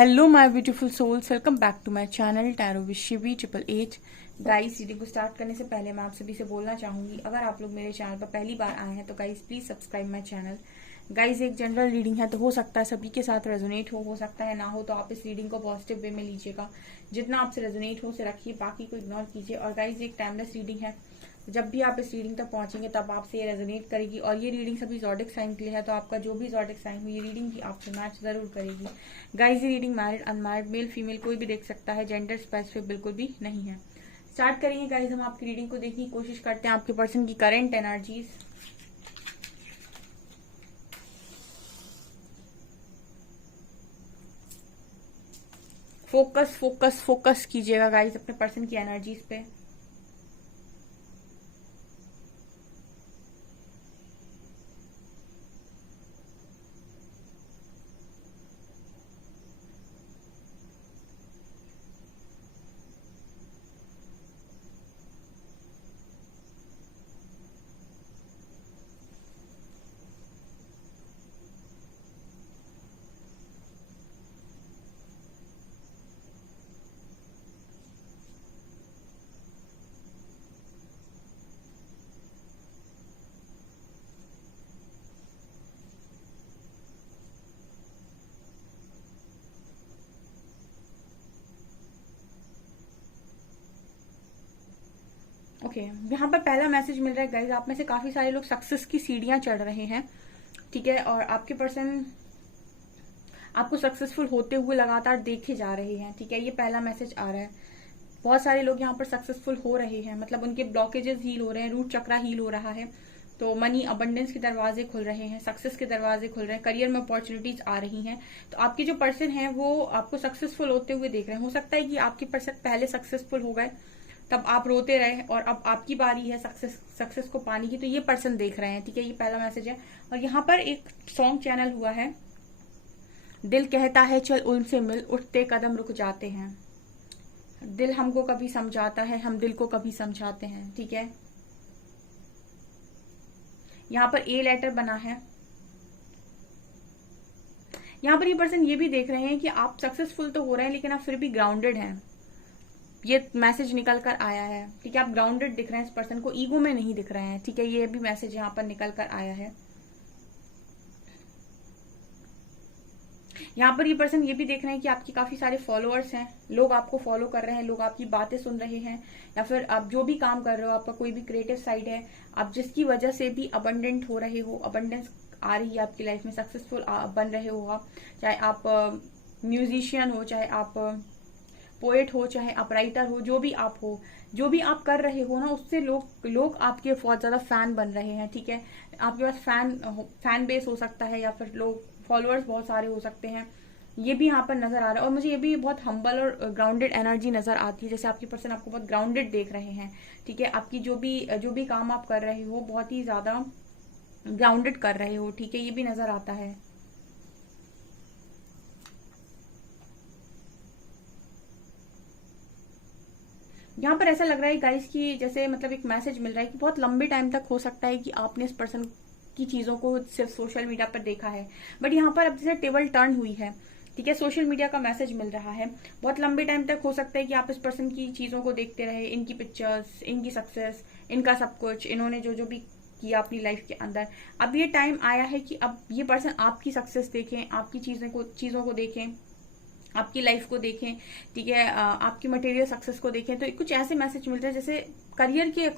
Hello my beautiful souls, welcome back to my channel tarot with Shivi 888। Guys, reading को start करने से पहले मैं आप सभी से बोलना चाहूंगी, अगर आप लोग मेरे चैनल पर पहली बार आए हैं तो guys please subscribe my channel. Guys, एक जनरल रीडिंग है तो हो सकता है सभी के साथ रेजोनेट हो सकता है ना हो, तो आप इस रीडिंग को पॉजिटिव वे में लीजिएगा। जितना आपसे रेजोनेट हो उसे रखिए, बाकी को इग्नोर कीजिए। और गाइस, एक टाइमलेस रीडिंग है, जब भी आप इस रीडिंग तक पहुंचेंगे तब आपसे ये रेजोनेट करेगी। और ये रीडिंग सभी ज़ोडिक साइन के लिए है, तो आपका जो भी ज़ोडिक साइन हो ये रीडिंग भी आपसे मैच जरूर करेगी। गाइस, ये reading married unmarried male female कोई भी देख सकता है, जेंडर स्पेसिफिक बिल्कुल भी नहीं है। स्टार्ट करेंगे गाइस, हम आपकी रीडिंग को देखने की कोशिश करते हैं आपके पर्सन की current energies. Focus focus focus कीजिएगा गाइस अपने पर्सन की एनर्जीज पे। ओके, यहाँ पर पहला मैसेज मिल रहा है गाइज, आप में से काफी सारे लोग सक्सेस की सीढ़ियां चढ़ रहे हैं, ठीक है। और आपके पर्सन आपको सक्सेसफुल होते हुए लगातार देखे जा रहे हैं, ठीक है। ये पहला मैसेज आ रहा है। बहुत सारे लोग यहाँ पर सक्सेसफुल हो रहे हैं, मतलब उनके ब्लॉकेजेस हील हो रहे हैं, रूट चक्रा हील हो रहा है। तो मनी अबंडेंस के दरवाजे खुल रहे हैं, सक्सेस के दरवाजे खुल रहे हैं, करियर में अपॉर्चुनिटीज आ रही हैं। तो आपके जो पर्सन है वो आपको सक्सेसफुल होते हुए देख रहे हैं। हो सकता है कि आपके पर्सन पहले सक्सेसफुल हो गए, तब आप रोते रहे और अब आपकी बारी है सक्सेस को पाने की, तो ये पर्सन देख रहे हैं, ठीक है। ये पहला मैसेज है। और यहाँ पर एक सॉन्ग चैनल हुआ है, दिल कहता है चल उनसे मिल, उठते कदम रुक जाते हैं। दिल हमको कभी समझाता है, हम दिल को कभी समझाते हैं, ठीक है। यहाँ पर ए लेटर बना है। यहाँ पर ये पर्सन ये भी देख रहे हैं कि आप सक्सेसफुल तो हो रहे हैं लेकिन आप फिर भी ग्राउंडेड हैं। ये मैसेज निकल कर आया है, ठीक है। आप ग्राउंडेड दिख रहे हैं, इस पर्सन को ईगो में नहीं दिख रहे हैं, ठीक है। ये भी मैसेज यहाँ पर निकल कर आया है। यहाँ पर ये पर्सन ये भी देख रहे हैं कि आपके काफी सारे फॉलोअर्स हैं, लोग आपको फॉलो कर रहे हैं, लोग आपकी बातें सुन रहे हैं, या फिर आप जो भी काम कर रहे हो, आपका कोई भी क्रिएटिव साइड है, आप जिसकी वजह से भी अबंडेंट हो रहे हो, अबंडेंस आ रही है आपकी लाइफ में, सक्सेसफुल बन रहे हो आप, चाहे आप म्यूजिशियन हो, चाहे आप पोएट हो, चाहे आप राइटर हो, जो भी आप हो, जो भी आप कर रहे हो ना, उससे लोग आपके बहुत ज्यादा फैन बन रहे हैं, ठीक है। आपके पास फैन बेस हो सकता है, या फिर लोग फॉलोअर्स बहुत सारे हो सकते हैं। ये भी यहाँ पर नजर आ रहा है। और मुझे ये भी बहुत हम्बल और ग्राउंडेड एनर्जी नजर आती है, जैसे आपकी पर्सन आपको बहुत ग्राउंडेड देख रहे हैं, ठीक है। आपकी जो भी काम आप कर रहे हो बहुत ही ज्यादा ग्राउंडेड कर रहे हो, ठीक है। ये भी नजर आता है। यहाँ पर ऐसा लग रहा है गाइस कि जैसे मतलब एक मैसेज मिल रहा है कि बहुत लंबे टाइम तक हो सकता है कि आपने इस पर्सन की चीजों को सिर्फ सोशल मीडिया पर देखा है, बट यहाँ पर अब जैसे टेबल टर्न हुई है, ठीक है। सोशल मीडिया का मैसेज मिल रहा है। बहुत लंबे टाइम तक हो सकता है कि आप इस पर्सन की चीजों को देखते रहे, इनकी पिक्चर्स, इनकी सक्सेस, इनका सब कुछ, इन्होंने जो जो भी किया अपनी लाइफ के अंदर। अब ये टाइम आया है कि अब ये पर्सन आपकी सक्सेस देखें, आपकी चीजों को देखें, आपकी लाइफ को देखें, ठीक है। आपकी मटेरियल सक्सेस को देखें। तो कुछ ऐसे मैसेज मिल रहे हैं जैसे करियर के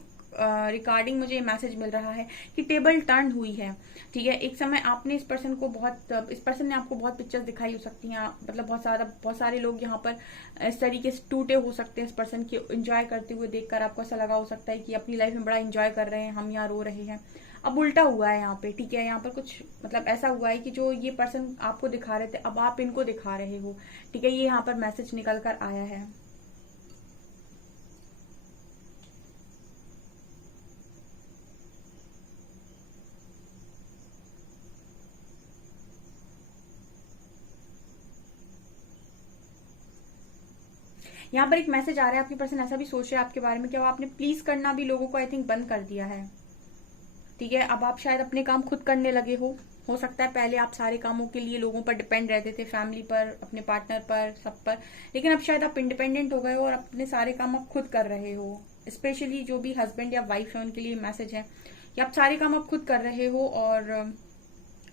रिगार्डिंग मुझे मैसेज मिल रहा है कि टेबल टर्न हुई है, ठीक है। एक समय आपने इस पर्सन ने आपको बहुत पिक्चर्स दिखाई हो सकती हैं, मतलब बहुत सारे लोग यहाँ पर इस तरीके से टूटे हो सकते हैं इस पर्सन के एंजॉय करते हुए देखकर। आपको ऐसा लगा हो सकता है कि अपनी लाइफ में बड़ा एंजॉय कर रहे हैं, हम यहाँ रो रहे हैं। अब उल्टा हुआ है यहाँ पे, ठीक है। यहाँ पर कुछ मतलब ऐसा हुआ है कि जो ये पर्सन आपको दिखा रहे थे अब आप इनको दिखा रहे हो, ठीक है। ये यहाँ पर मैसेज निकल कर आया है। यहाँ पर एक मैसेज आ रहा है, आपकी पर्सन ऐसा भी सोच रहे हैं आपके बारे में कि अब आपने प्लीज करना भी लोगों को आई थिंक बंद कर दिया है, ठीक है। अब आप शायद अपने काम खुद करने लगे हो, हो सकता है पहले आप सारे कामों के लिए लोगों पर डिपेंड रहते थे, फैमिली पर, अपने पार्टनर पर, सब पर, लेकिन अब शायद आप इंडिपेंडेंट हो गए हो और अपने सारे काम आप खुद कर रहे हो। स्पेशली जो भी हस्बैंड या वाइफ है उनके लिए मैसेज है कि आप सारे काम आप खुद कर रहे हो, और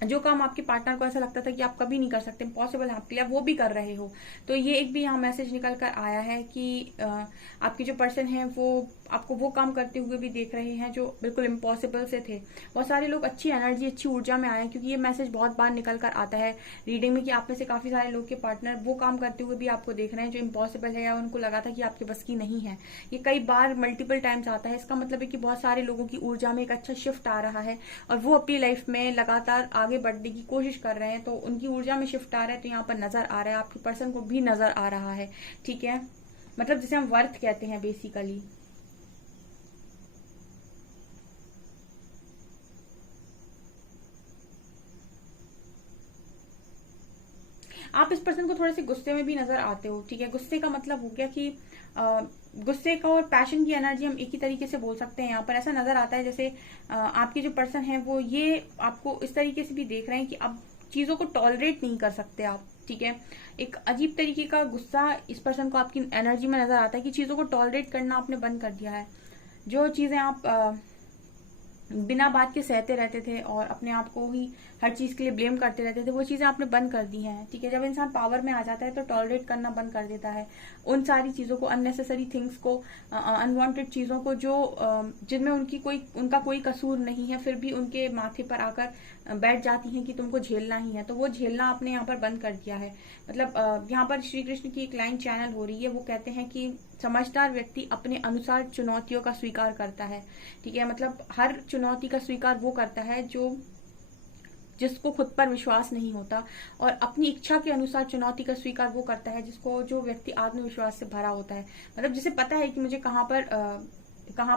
जो काम आपके पार्टनर को ऐसा लगता था कि आप कभी नहीं कर सकते, इम्पॉसिबल है आपके लिए, आप वो भी कर रहे हो। तो ये एक भी यहाँ मैसेज निकल कर आया है कि आपके जो पर्सन है वो आपको वो काम करते हुए भी देख रहे हैं जो बिल्कुल इम्पॉसिबल से थे। बहुत सारे लोग अच्छी एनर्जी, अच्छी ऊर्जा में आए हैं, क्योंकि ये मैसेज बहुत बार निकल कर आता है रीडिंग में कि आप में से काफी सारे लोग के पार्टनर वो काम करते हुए भी आपको देख रहे हैं जो इम्पॉसिबल है या उनको लगा था कि आपके बस की नहीं है। ये कई बार मल्टीपल टाइम्स आता है। इसका मतलब है कि बहुत सारे लोगों की ऊर्जा में एक अच्छा शिफ्ट आ रहा है और वो अपनी लाइफ में लगातार आगे बढ़ने की कोशिश कर रहे हैं। तो उनकी ऊर्जा में शिफ्ट आ रहा है, तो यहाँ पर नजर आ रहा है, आपके पर्सन को भी नजर आ रहा है। ठीक है, मतलब जिसे हम वर्थ कहते हैं बेसिकली। आप इस पर्सन को थोड़े से गुस्से में भी नजर आते हो। ठीक है, गुस्से का मतलब हो गया कि गुस्से का और पैशन की एनर्जी हम एक ही तरीके से बोल सकते हैं। यहाँ पर ऐसा नजर आता है जैसे आपके जो पर्सन है वो ये आपको इस तरीके से भी देख रहे हैं कि अब चीजों को टॉलरेट नहीं कर सकते आप। ठीक है, एक अजीब तरीके का गुस्सा इस पर्सन को आपकी एनर्जी में नजर आता है कि चीजों को टॉलरेट करना आपने बंद कर दिया है। जो चीजें आप बिना बात के सहते रहते थे और अपने आप को ही हर चीज के लिए ब्लेम करते रहते थे, वो चीजें आपने बंद कर दी हैं। ठीक है, जब इंसान पावर में आ जाता है तो टॉलरेट करना बंद कर देता है उन सारी चीजों को, अननेसेसरी थिंग्स को, अनवांटेड चीजों को जो जिनमें उनका कोई कसूर नहीं है, फिर भी उनके माथे पर आकर बैठ जाती हैं कि तुमको झेलना ही है। तो वो झेलना आपने यहाँ पर बंद कर दिया है। मतलब यहाँ पर श्री कृष्ण की एक लाइन चैनल हो रही है, वो कहते हैं कि समझदार व्यक्ति अपने अनुसार चुनौतियों का स्वीकार करता है। ठीक है, मतलब हर चुनौती का स्वीकार वो करता है जिसको खुद पर विश्वास नहीं होता, और अपनी इच्छा के अनुसार चुनौती का स्वीकार वो करता है जो व्यक्ति आत्मविश्वास से भरा होता है। मतलब जिसे पता है कि मुझे कहाँ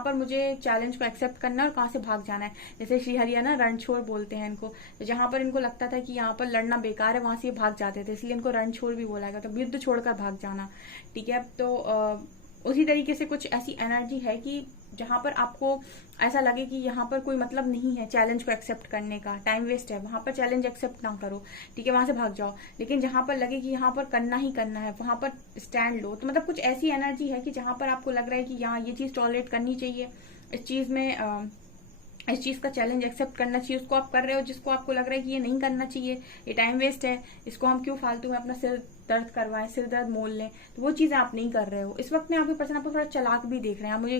पर मुझे चैलेंज को एक्सेप्ट करना है और कहाँ से भाग जाना है। जैसे श्री हरियाणा रणछोड़ बोलते हैं इनको, तो जहां पर इनको लगता था कि यहाँ पर लड़ना बेकार है वहां से भाग जाते थे, इसलिए इनको रणछोड़ भी बोला गया। तो युद्ध छोड़कर भाग जाना। ठीक है, तो उसी तरीके से कुछ ऐसी एनर्जी है कि जहां पर आपको ऐसा लगे कि यहाँ पर कोई मतलब नहीं है चैलेंज को एक्सेप्ट करने का, टाइम वेस्ट है, वहां पर चैलेंज एक्सेप्ट ना करो। ठीक है, वहां से भाग जाओ। लेकिन जहां पर लगे कि यहाँ पर करना ही करना है, वहां पर स्टैंड लो। तो मतलब कुछ ऐसी एनर्जी है कि जहां पर आपको लग रहा है कि यहाँ ये चीज टॉलरेट करनी चाहिए, इस चीज का चैलेंज एक्सेप्ट करना चाहिए, उसको आप कर रहे हो। जिसको आपको लग रहा है कि ये नहीं करना चाहिए, ये टाइम वेस्ट है, इसको हम क्यों फालतू में अपना सिर दर्द करवाएं, सिर दर्द मोल लें, तो वो चीजें आप नहीं कर रहे हो। इस वक्त में आपके पर्सन आपको थोड़ा चालाक भी देख रहे हैं। मुझे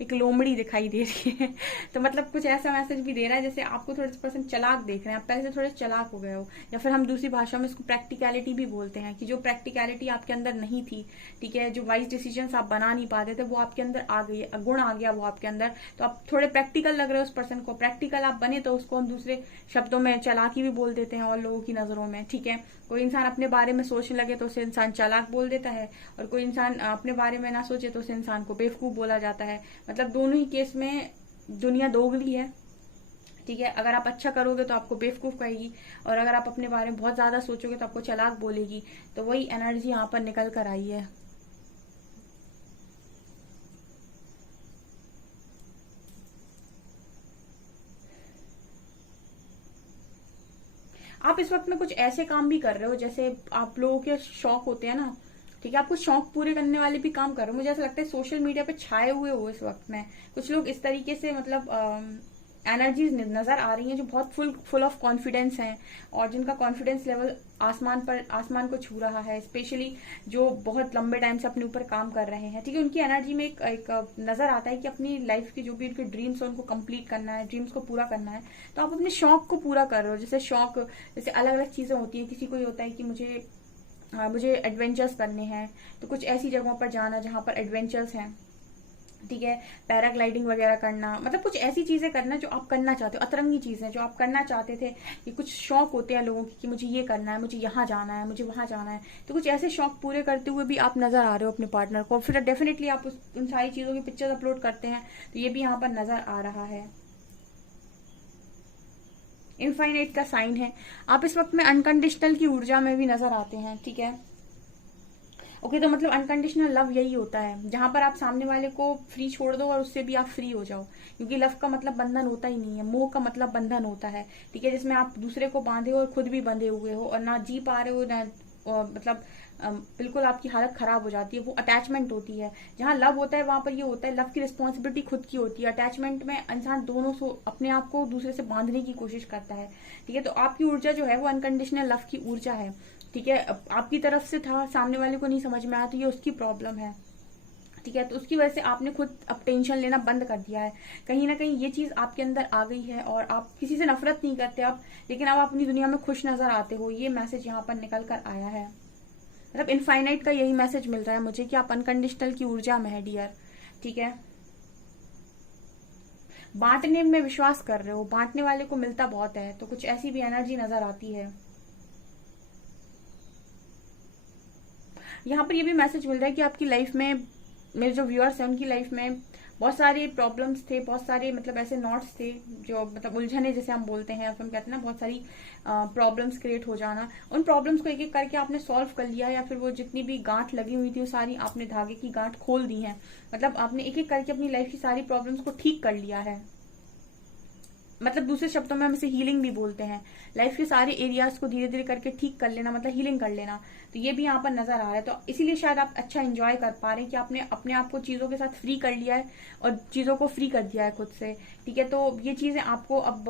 एक लोमड़ी दिखाई दे रही है तो मतलब कुछ ऐसा मैसेज भी दे रहा है जैसे आपको थोड़े से पर्सन चालाक देख रहे हैं, आप पहले से थोड़े चालाक हो गए हो। या फिर हम दूसरी भाषा में इसको प्रैक्टिकलिटी भी बोलते हैं कि जो प्रैक्टिकलिटी आपके अंदर नहीं थी, ठीक है, जो वाइज डिसीजन आप बना नहीं पाते थे, वो आपके अंदर आ गई, गुण आ गया वो आपके अंदर। तो आप थोड़े प्रैक्टिकल लग रहे हो उस पर्सन को। प्रैक्टिकल आप बने तो उसको हम दूसरे शब्दों में चालाकी भी बोल देते हैं और लोगों की नजरों में। ठीक है, कोई इंसान अपने बारे में सोचने लगे तो उसे इंसान चालाक बोल देता है, और कोई इंसान अपने बारे में ना सोचे तो उस इंसान को बेवकूफ बोला जाता है। मतलब दोनों ही केस में दुनिया दोगली है। ठीक है, अगर आप अच्छा करोगे तो आपको बेवकूफ कहेगी, और अगर आप अपने बारे में बहुत ज्यादा सोचोगे तो आपको चालाक बोलेगी। तो वही एनर्जी यहाँ पर निकल कर आई है। आप इस वक्त में कुछ ऐसे काम भी कर रहे हो जैसे आप लोगों के शौक होते हैं ना, ठीक है, आप कुछ शौक पूरे करने वाले भी काम कर रहे हो। मुझे ऐसा लगता है सोशल मीडिया पे छाए हुए हो इस वक्त में कुछ लोग इस तरीके से, मतलब एनर्जीज नजर आ रही हैं जो बहुत फुल ऑफ कॉन्फिडेंस हैं, और जिनका कॉन्फिडेंस लेवल आसमान को छू रहा है। स्पेशली जो बहुत लंबे टाइम से अपने ऊपर काम कर रहे हैं, ठीक है, उनकी एनर्जी में एक नजर आता है कि अपनी लाइफ की जो भी उनके ड्रीम्स है उनको कंप्लीट करना है, ड्रीम्स को पूरा करना है। तो आप अपने शौक को पूरा कर रहे हो। जैसे शौक, जैसे अलग अलग चीजें होती है, किसी को ये होता है कि मुझे एडवेंचर्स करने हैं, तो कुछ ऐसी जगहों पर जाना जहां पर एडवेंचर्स हैं। ठीक है, पैराग्लाइडिंग वगैरह करना, मतलब कुछ ऐसी चीजें करना जो आप करना चाहते हो, अतरंगी चीजें जो आप करना चाहते थे। कि कुछ शौक होते हैं लोगों के कि मुझे ये करना है, मुझे यहाँ जाना है, मुझे वहां जाना है। तो कुछ ऐसे शौक पूरे करते हुए भी आप नजर आ रहे हो अपने पार्टनर को। फिर डेफिनेटली आप उन सारी चीजों की पिक्चर्स अपलोड करते हैं, तो ये भी यहाँ पर नजर आ रहा है। इनफाइनाइट का साइन है। आप इस वक्त में अनकंडीशनल की ऊर्जा में भी नजर आते हैं। ठीक है, ओके, तो मतलब अनकंडीशनल लव यही होता है जहां पर आप सामने वाले को फ्री छोड़ दो और उससे भी आप फ्री हो जाओ, क्योंकि लव का मतलब बंधन होता ही नहीं है, मोह का मतलब बंधन होता है, ठीक है, जिसमें आप दूसरे को बांधे हो और खुद भी बंधे हुए हो और ना जी पा रहे हो ना मतलब बिल्कुल आपकी हालत खराब हो जाती है, वो अटैचमेंट होती है। जहाँ लव होता है वहां पर ये होता है, लव की रिस्पॉन्सिबिलिटी खुद की होती है, अटैचमेंट में इंसान दोनों से अपने आप को दूसरे से बांधने की कोशिश करता है, ठीक है। तो आपकी ऊर्जा जो है वो अनकंडीशनल लव की ऊर्जा है, ठीक है। आपकी तरफ से था, सामने वाले को नहीं समझ में आया तो ये उसकी प्रॉब्लम है, ठीक है। तो उसकी वजह से आपने खुद अब टेंशन लेना बंद कर दिया है, कहीं ना कहीं ये चीज आपके अंदर आ गई है और आप किसी से नफरत नहीं करते अब, लेकिन अब आप अपनी दुनिया में खुश नजर आते हो, ये मैसेज यहाँ पर निकल कर आया है। मतलब इनफाइनाइट का यही मैसेज मिल रहा है मुझे कि आप अनकंडीशनल की ऊर्जा में है डियर, ठीक है। बांटने में विश्वास कर रहे हो, बांटने वाले को मिलता बहुत है, तो कुछ ऐसी भी एनर्जी नजर आती है। यहाँ पर ये भी मैसेज मिल रहा है कि आपकी लाइफ में, मेरे जो व्यूअर्स हैं उनकी लाइफ में बहुत सारे प्रॉब्लम्स थे, बहुत सारे मतलब ऐसे नॉट्स थे जो मतलब उलझने जैसे हम बोलते हैं, हम कहते हैं ना, बहुत सारी प्रॉब्लम्स क्रिएट हो जाना। उन प्रॉब्लम्स को एक एक करके आपने सॉल्व कर लिया, या फिर वो जितनी भी गांठ लगी हुई थी वो सारी आपने धागे की गांठ खोल दी है, मतलब आपने एक एक करके अपनी लाइफ की सारी प्रॉब्लम्स को ठीक कर लिया है। मतलब दूसरे शब्दों में हम इसे हीलिंग भी बोलते हैं, लाइफ के सारे एरियाज को धीरे धीरे करके ठीक कर लेना, मतलब हीलिंग कर लेना। तो ये भी यहाँ पर नजर आ रहा है, तो इसीलिए शायद आप अच्छा एंजॉय कर पा रहे हैं कि आपने अपने आप को चीजों के साथ फ्री कर लिया है और चीजों को फ्री कर दिया है खुद से, ठीक है। तो ये चीजें आपको अब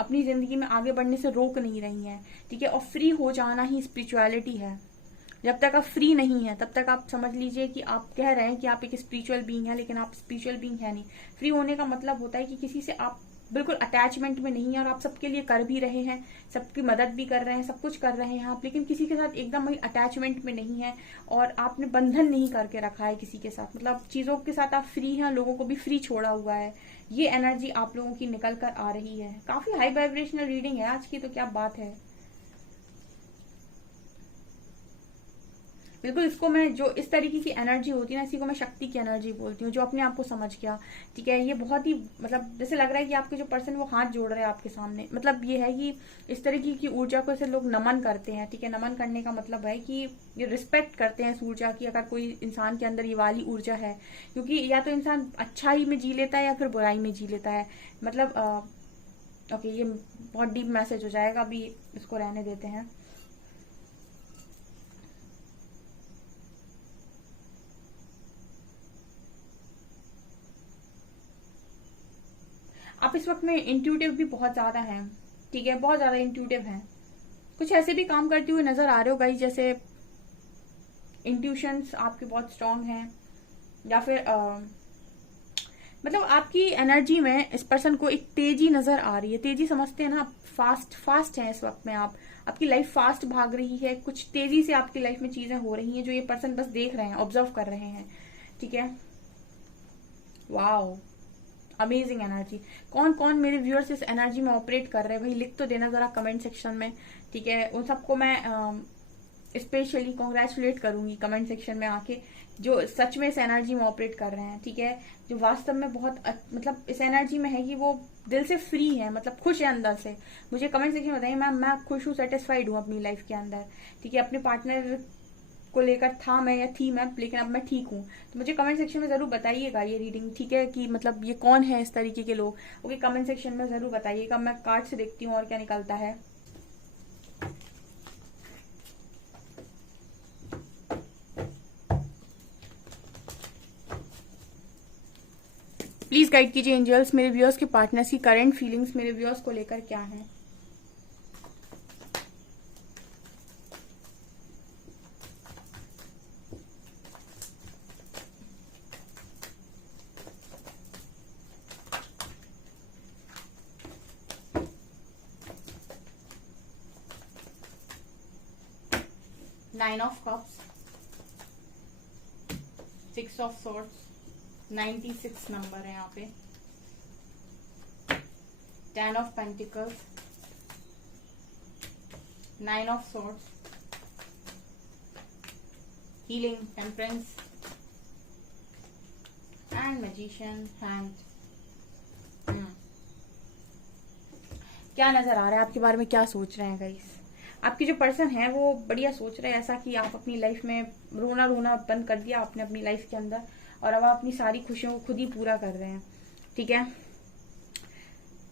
अपनी जिंदगी में आगे बढ़ने से रोक नहीं रही हैं, ठीक है। और फ्री हो जाना ही स्पिरिचुअलिटी है। जब तक आप फ्री नहीं है तब तक आप समझ लीजिए कि आप कह रहे हैं कि आप एक स्पिरिचुअल बीइंग है, लेकिन आप स्पिरिचुअल बीइंग है नहीं। फ्री होने का मतलब होता है कि किसी से आप बिल्कुल अटैचमेंट में नहीं है और आप सबके लिए कर भी रहे हैं, सबकी मदद भी कर रहे हैं, सब कुछ कर रहे हैं आप, लेकिन किसी के साथ एकदम वही अटैचमेंट में नहीं है और आपने बंधन नहीं करके रखा है किसी के साथ, मतलब चीजों के साथ आप फ्री हैं, लोगों को भी फ्री छोड़ा हुआ है। ये एनर्जी आप लोगों की निकल कर आ रही है। काफी हाई वाइब्रेशनल रीडिंग है आज की, तो क्या बात है। बिल्कुल, इसको मैं, जो इस तरीके की एनर्जी होती है ना, इसी को मैं शक्ति की एनर्जी बोलती हूँ, जो अपने आप को समझ गया, ठीक है। ये बहुत ही मतलब जैसे लग रहा है कि आपके जो पर्सन वो हाथ जोड़ रहे हैं आपके सामने, मतलब ये है कि इस तरीके की ऊर्जा को ऐसे लोग नमन करते हैं, ठीक है। नमन करने का मतलब है कि ये रिस्पेक्ट करते हैं इस ऊर्जा की, अगर कोई इंसान के अंदर ये वाली ऊर्जा है, क्योंकि या तो इंसान अच्छाई में जी लेता है या फिर बुराई में जी लेता है, मतलब ओके, ये बहुत डीप मैसेज हो जाएगा, अभी इसको रहने देते हैं। आप इस वक्त में इंट्यूटिव भी बहुत ज्यादा हैं, ठीक है, बहुत ज्यादा इंट्यूटिव हैं। कुछ ऐसे भी काम करते हुए नजर आ रहे हो गाइस, जैसे इंट्यूशंस आपके बहुत स्ट्रांग हैं, या फिर मतलब आपकी एनर्जी में इस पर्सन को एक तेजी नजर आ रही है। तेजी समझते हैं ना आप, फास्ट फास्ट है इस वक्त में आप, आपकी लाइफ फास्ट भाग रही है, कुछ तेजी से आपकी लाइफ में चीजें हो रही हैं जो ये पर्सन बस देख रहे हैं, ऑब्जर्व कर रहे हैं, ठीक है। Wow, amazing energy. कौन कौन मेरे व्यूअर्स इस एनर्जी में ऑपरेट कर रहे हैं भाई, लिख तो देना जरा कमेंट सेक्शन में, ठीक है। उन सबको मैं स्पेशली कॉन्ग्रेचुलेट करूंगी कमेंट सेक्शन में आके, जो सच में इस एनर्जी में ऑपरेट कर रहे हैं, ठीक है। जो वास्तव में बहुत मतलब इस एनर्जी में है कि वो दिल से फ्री है, मतलब खुश है अंदर से। मुझे कमेंट सेक्शन में बताइए, मैम मैं खुश हूँ, सेटिस्फाइड हूँ अपनी लाइफ के अंदर, ठीक है। अपने पार्टनर को लेकर था मैं, या थी मैं, लेकिन अब मैं ठीक हूँ। तो मुझे कमेंट सेक्शन में जरूर बताइएगा ये रीडिंग, ठीक है, कि मतलब ये कौन है इस तरीके के लोग, ओके। कमेंट सेक्शन में जरूर बताइएगा। मैं कार्ड से देखती हूँ और क्या निकलता है। प्लीज गाइड कीजिए एंजल्स, मेरे व्यूअर्स के पार्टनर्स की करंट फीलिंग्स मेरे व्यूअर्स को लेकर क्या है। Nine of cups, 6 of swords, 96 number है यहाँ पे, 10 of pentacles, 9 of swords, healing, temperance and magician hand. क्या नजर आ रहा है आपके बारे में, क्या सोच रहे हैं गाइस। आपकी जो पर्सन है वो बढ़िया सोच रहे हैं ऐसा कि आप अपनी लाइफ में रोना रोना बंद कर दिया आपने अपनी लाइफ के अंदर, और अब आप अपनी सारी खुशियों को खुद ही पूरा कर रहे हैं। ठीक है,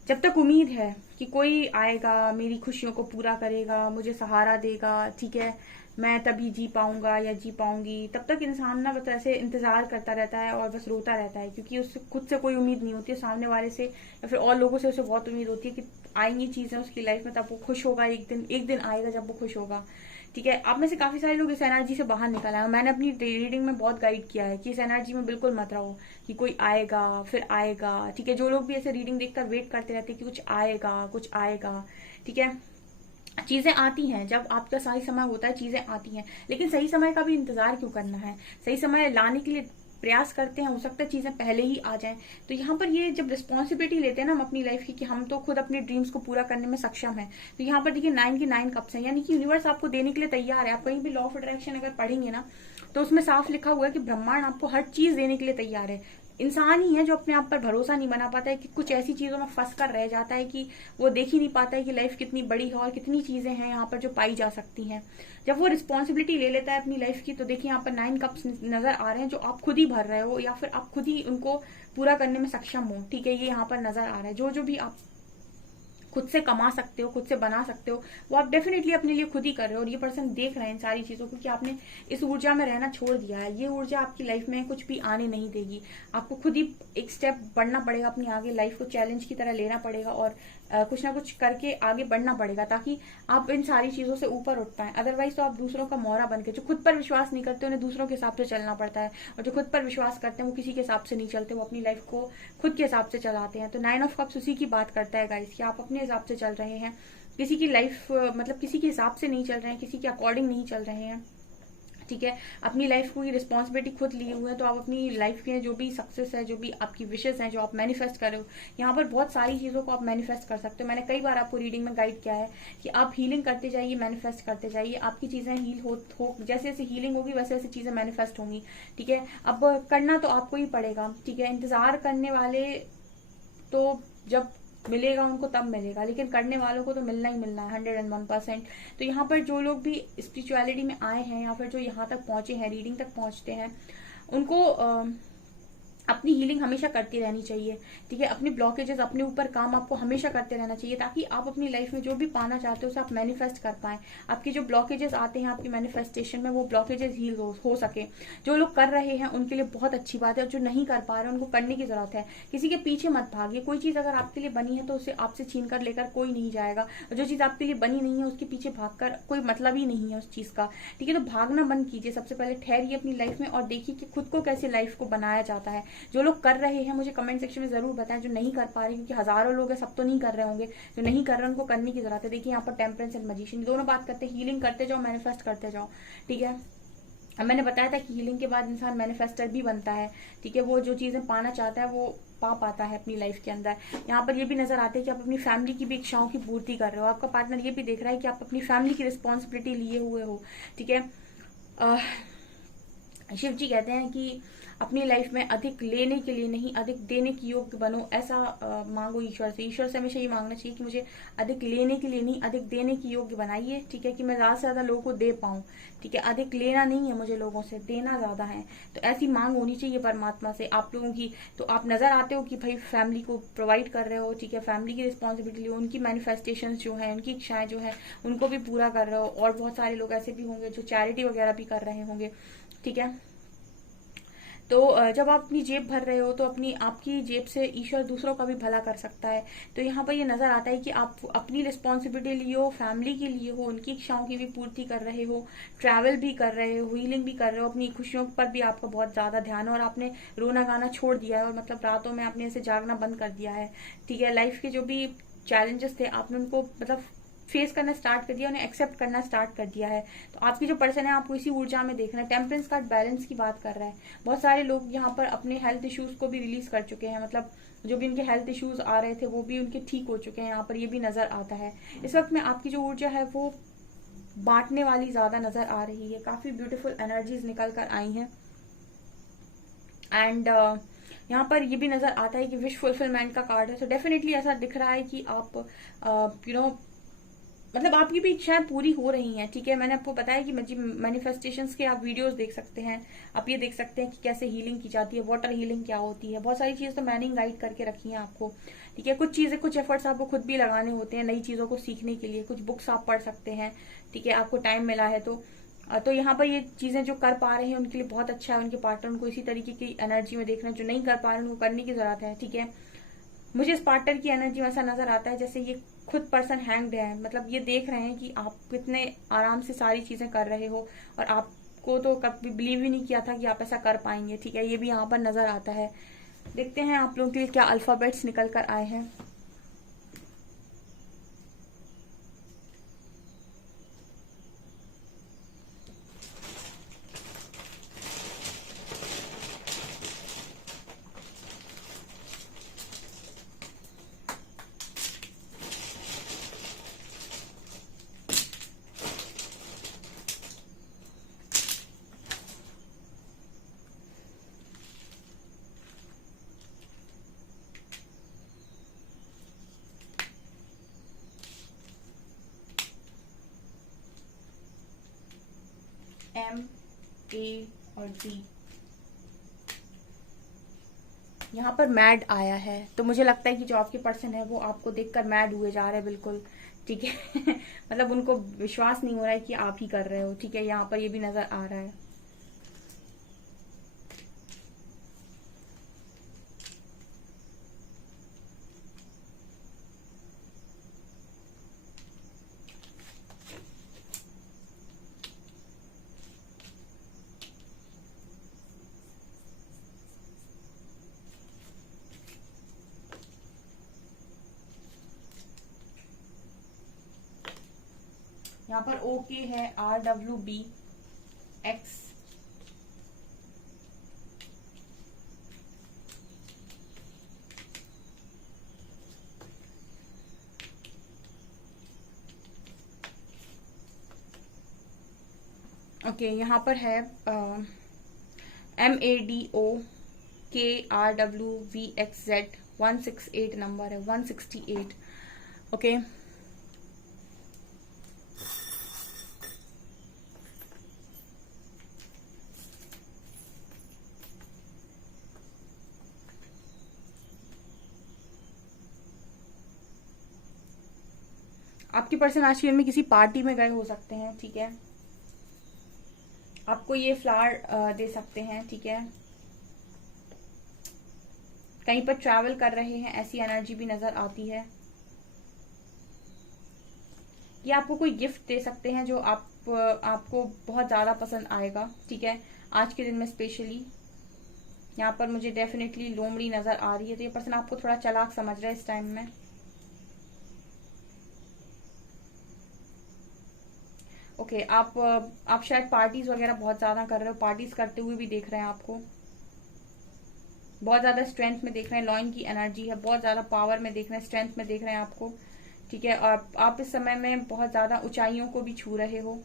जब तक उम्मीद है कि कोई आएगा मेरी खुशियों को पूरा करेगा, मुझे सहारा देगा, ठीक है, मैं तभी जी पाऊंगा या जी पाऊंगी, तब तक इंसान ना बस ऐसे इंतजार करता रहता है और बस रोता रहता है, क्योंकि उससे खुद से कोई उम्मीद नहीं होती है, सामने वाले से या फिर और लोगों से उसे बहुत उम्मीद होती है कि आएंगी चीजें उसकी लाइफ में, तब वो खुश होगा, एक दिन आएगा जब वो खुश होगा। ठीक है, आप में से काफी सारे लोग इस एनर्जी से बाहर निकल आए। मैंने अपनी रीडिंग में बहुत गाइड किया है कि इस एनर्जी में बिल्कुल मत रहो कि कोई आएगा फिर आएगा। ठीक है, जो लोग भी ऐसे रीडिंग देखकर वेट करते रहते हैं कि कुछ आएगा कुछ आएगा, ठीक है, चीजें आती हैं जब आपका सही समय होता है, चीजें आती हैं, लेकिन सही समय का भी इंतजार क्यों करना है, सही समय लाने के लिए प्रयास करते हैं, हो सकता है चीजें पहले ही आ जाएं। तो यहाँ पर ये जब रिस्पॉन्सिबिलिटी लेते हैं ना हम अपनी लाइफ की कि हम तो खुद अपने ड्रीम्स को पूरा करने में सक्षम है, तो यहाँ पर देखिए 9 की 9 कप्स हैं, यानी कि यूनिवर्स आपको देने के लिए तैयार है। आप कहीं भी लॉ ऑफ अट्रैक्शन अगर पढ़ेंगे ना तो उसमें साफ लिखा हुआ है कि ब्रह्मांड आपको हर चीज देने के लिए तैयार है। इंसान ही है जो अपने आप पर भरोसा नहीं बना पाता है, कि कुछ ऐसी चीजों में फंस कर रह जाता है कि वो देख ही नहीं पाता है कि लाइफ कितनी बड़ी है और कितनी चीजें हैं यहाँ पर जो पाई जा सकती हैं। जब वो रिस्पॉन्सिबिलिटी ले लेता है अपनी लाइफ की, तो देखिए यहाँ पर 9 कप्स नजर आ रहे हैं जो आप खुद ही भर रहे हो या फिर आप खुद ही उनको पूरा करने में सक्षम हो। ठीक है, ये यहाँ पर नजर आ रहा है, जो जो भी आप खुद से कमा सकते हो, खुद से बना सकते हो, वो आप डेफिनेटली अपने लिए खुद ही कर रहे हो। और ये पर्सन देख रहे हैं इन सारी चीजों को कि आपने इस ऊर्जा में रहना छोड़ दिया है। ये ऊर्जा आपकी लाइफ में कुछ भी आने नहीं देगी। आपको खुद ही एक स्टेप बढ़ना पड़ेगा, अपनी आगे लाइफ को चैलेंज की तरह लेना पड़ेगा और कुछ ना कुछ करके आगे बढ़ना पड़ेगा, ताकि आप इन सारी चीजों से ऊपर उठ पाए। अदरवाइज तो आप दूसरों का मोहरा बन के, जो खुद पर विश्वास नहीं करते उन्हें दूसरों के हिसाब से चलना पड़ता है, और जो खुद पर विश्वास करते हैं वो किसी के हिसाब से नहीं चलते, वो अपनी लाइफ को खुद के हिसाब से चलाते हैं। तो 9 ऑफ कप्स उसी की बात करता है गाइस, कि आप अपने हिसाब से चल रहे हैं, किसी की लाइफ मतलब किसी के हिसाब से नहीं चल रहे हैं, किसी के अकॉर्डिंग नहीं चल रहे हैं। ठीक है, अपनी लाइफ को रिस्पॉन्सिबिलिटी खुद लिए हुए हैं, तो आप अपनी लाइफ में जो भी सक्सेस है, जो भी आपकी विशेष हैं, जो आप मैनिफेस्ट कर रहे हो, यहाँ पर बहुत सारी चीजों को आप मैनिफेस्ट कर सकते हो। मैंने कई बार आपको रीडिंग में गाइड किया है कि आप हीलिंग करते जाइए, मैनिफेस्ट करते जाइए, आपकी चीजें हील हो जैसे जैसे हीलिंग होगी वैसे वैसे चीजें मैनिफेस्ट होंगी। ठीक है, अब करना तो आपको ही पड़ेगा। ठीक है, इंतजार करने वाले तो जब मिलेगा उनको तब मिलेगा, लेकिन करने वालों को तो मिलना ही मिलना है 101%। तो यहाँ पर जो लोग भी स्पिरिचुअलिटी में आए हैं या फिर जो यहाँ तक पहुंचे हैं, रीडिंग तक पहुंचते हैं, उनको अपनी हीलिंग हमेशा करती रहनी चाहिए। ठीक है, अपनी ब्लॉकेजेस, अपने ऊपर काम आपको हमेशा करते रहना चाहिए, ताकि आप अपनी लाइफ में जो भी पाना चाहते हो उसे आप मैनिफेस्ट कर पाए। आपके जो ब्लॉकेजेस आते हैं आपकी मैनिफेस्टेशन में, वो ब्लॉकेजेस हील हो सके। जो लोग कर रहे हैं उनके लिए बहुत अच्छी बात है, और जो नहीं कर पा रहे हैं उनको करने की जरूरत है। किसी के पीछे मत भागिए। कोई चीज अगर आपके लिए बनी है तो उसे आपसे छीन कर लेकर कोई नहीं जाएगा, और जो चीज आपके लिए बनी नहीं है उसके पीछे भागकर कोई मतलब ही नहीं है उस चीज का। ठीक है, तो भागना बंद कीजिए। सबसे पहले ठहरिए अपनी लाइफ में और देखिए कि खुद को कैसे लाइफ को बनाया जाता है। जो लोग कर रहे हैं मुझे कमेंट सेक्शन में जरूर बताएं, जो नहीं कर पा रहे, क्योंकि हजारों लोग हैं, सब तो नहीं कर रहे होंगे। जो नहीं कर रहे उनको करने की जरूरत है। देखिए यहाँ पर टेम्परेंस एंड मैजिशियन दोनों बात करते हैं, हीलिंग करते जाओ, मैनिफेस्ट करते जाओ। ठीक है, अब मैंने बताया था कि हीलिंग के बाद इंसान मैनिफेस्टर भी बनता है। ठीक है, वो जो चीजें पाना चाहता है वो पा पाता है अपनी लाइफ के अंदर। यहाँ पर ये भी नजर आता है कि आप अपनी फैमिली की भी इच्छाओं की पूर्ति कर रहे हो। आपका पार्टनर ये भी देख रहा है कि आप अपनी फैमिली की रिस्पॉन्सिबिलिटी लिए हुए हो। ठीक है, शिव जी कहते हैं कि अपनी लाइफ में अधिक लेने के लिए नहीं, अधिक देने की योग्य बनो। ऐसा मांगो ईश्वर से। ईश्वर से हमेशा ये मांगना चाहिए कि मुझे अधिक लेने के लिए नहीं, अधिक देने की योग्य बनाइए। ठीक है, कि मैं ज्यादा से ज्यादा लोगों को दे पाऊं। ठीक है, अधिक लेना नहीं है मुझे लोगों से, देना ज्यादा है। तो ऐसी मांग होनी चाहिए परमात्मा से आप लोगों की। तो आप नजर आते हो कि भाई फैमिली को प्रोवाइड कर रहे हो। ठीक है, फैमिली की रिस्पॉन्सिबिलिटी, उनकी मैनिफेस्टेशन जो है, उनकी इच्छाएं जो है, उनको भी पूरा कर रहे हो। और बहुत सारे लोग ऐसे भी होंगे जो चैरिटी वगैरह भी कर रहे होंगे। ठीक है, तो जब आप अपनी जेब भर रहे हो तो आपकी जेब से ईश्वर दूसरों का भी भला कर सकता है। तो यहाँ पर ये नजर आता है कि आप अपनी रिस्पॉन्सिबिलिटी लियो, फैमिली के लिए हो, उनकी इच्छाओं की भी पूर्ति कर रहे हो, ट्रैवल भी कर रहे हो, हीलिंग भी कर रहे हो, अपनी खुशियों पर भी आपका बहुत ज्यादा ध्यान है, और आपने रोना गाना छोड़ दिया है, और मतलब रातों में आपने ऐसे जागना बंद कर दिया है। ठीक है, लाइफ के जो भी चैलेंजेस थे आपने उनको मतलब फेस करना स्टार्ट कर दिया, उन्हें एक्सेप्ट करना स्टार्ट कर दिया है। तो आपकी जो पर्सन है आपको इसी ऊर्जा में देख रहे हैं। टेम्परेंस कार्ड बैलेंस की बात कर रहा है। बहुत सारे लोग यहाँ पर अपने हेल्थ इश्यूज को भी रिलीज कर चुके हैं, मतलब जो भी उनके हेल्थ इश्यूज आ रहे थे वो भी उनके ठीक हो चुके हैं। यहाँ पर ये भी नजर आता है। इस वक्त में आपकी जो ऊर्जा है वो बांटने वाली ज्यादा नजर आ रही है। काफी ब्यूटीफुल एनर्जीज निकल कर आई हैं। एंड यहाँ पर ये भी नजर आता है कि विश फुलफिलमेंट का कार्ड है। तो डेफिनेटली ऐसा दिख रहा है कि आप मतलब आपकी भी इच्छाएं पूरी हो रही हैं, ठीक है। मैंने आपको बताया कि मैनिफेस्टेशंस के आप वीडियोस देख सकते हैं, आप ये देख सकते हैं कि कैसे हीलिंग की जाती है, वाटर हीलिंग क्या होती है, बहुत सारी चीजें तो मैंने गाइड करके रखी हैं आपको, ठीक है। कुछ चीजें, कुछ एफर्ट्स आपको खुद भी लगाने होते हैं नई चीजों को सीखने के लिए, कुछ बुक्स आप पढ़ सकते हैं, ठीक है, आपको टाइम मिला है तो यहाँ पर ये चीजें जो कर पा रहे हैं उनके लिए बहुत अच्छा है, उनके पार्टनर उनको इसी तरीके की एनर्जी में देखना, जो नहीं कर पा रहे हैं उनको करने की जरूरत है, ठीक है। मुझे इस पार्टनर की एनर्जी में ऐसा नजर आता है जैसे ये खुद पर्सन हैंग्ड है, मतलब ये देख रहे हैं कि आप कितने आराम से सारी चीजें कर रहे हो, और आपको तो कभी बिलीव ही नहीं किया था कि आप ऐसा कर पाएंगे, ठीक है। ये भी यहाँ पर नजर आता है। देखते हैं आप लोगों के लिए क्या अल्फाबेट्स निकल कर आए हैं। M, A और D। यहाँ पर मैड आया है, तो मुझे लगता है कि जो आपके पर्सन है वो आपको देखकर मैड हुए जा रहे हैं, बिल्कुल, ठीक है। मतलब उनको विश्वास नहीं हो रहा है कि आप ही कर रहे हो, ठीक है। यहाँ पर ये भी नजर आ रहा है। यहाँ पर ओके है, RWBX। ओके, यहाँ पर है MADOKRWVXZ 168 नंबर है, 168। ओके, आपके पर्सन आज के दिन में किसी पार्टी में गए हो सकते हैं, ठीक है। आपको ये फ्लावर दे सकते हैं, ठीक है। कहीं पर ट्रैवल कर रहे हैं, ऐसी एनर्जी भी नजर आती है। ये आपको कोई गिफ्ट दे सकते हैं जो आपको बहुत ज्यादा पसंद आएगा, ठीक है, आज के दिन में स्पेशली। यहाँ पर मुझे डेफिनेटली लोमड़ी नजर आ रही है, तो ये पर्सन आपको थोड़ा चालाक समझ रहा है इस टाइम में। ओके, आप शायद पार्टीज वगैरह बहुत ज्यादा कर रहे हो, पार्टीज करते हुए भी देख रहे हैं आपको, बहुत ज्यादा स्ट्रेंथ में देख रहे हैं, लॉइन की एनर्जी है, बहुत ज्यादा पावर में देख रहे हैं, स्ट्रेंथ में देख रहे हैं आपको, ठीक है। और आप इस समय में बहुत ज्यादा ऊंचाइयों को भी छू रहे हो,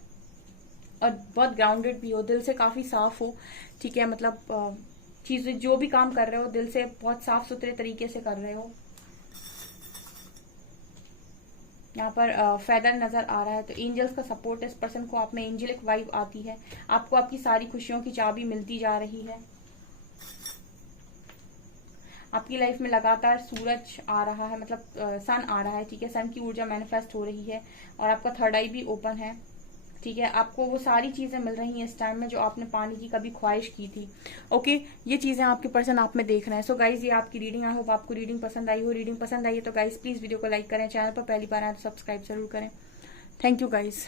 और बहुत ग्राउंडेड भी हो, दिल से काफी साफ हो, ठीक है। मतलब चीजें जो भी काम कर रहे हो दिल से बहुत साफ सुथरे तरीके से कर रहे हो। यहाँ पर फेदर नजर आ रहा है, तो एंजल्स का सपोर्ट इस पर्सन को, आप में एंजेलिक वाइब आती है, आपको आपकी सारी खुशियों की चाबी मिलती जा रही है। आपकी लाइफ में लगातार सूरज आ रहा है, मतलब सन आ रहा है, ठीक है। सन की ऊर्जा मैनिफेस्ट हो रही है, और आपका थर्ड आई भी ओपन है, ठीक है। आपको वो सारी चीजें मिल रही हैं इस टाइम में जो आपने पाने की कभी ख्वाहिश की थी। ओके, ये चीजें आपके पर्सन आप में देख रहे हैं। सो गाइज, ये आपकी रीडिंग, आई होप आपको रीडिंग पसंद आई हो। रीडिंग पसंद आई है तो गाइज प्लीज वीडियो को लाइक करें, चैनल पर पहली बार आए तो सब्सक्राइब जरूर करें। Thank you guys.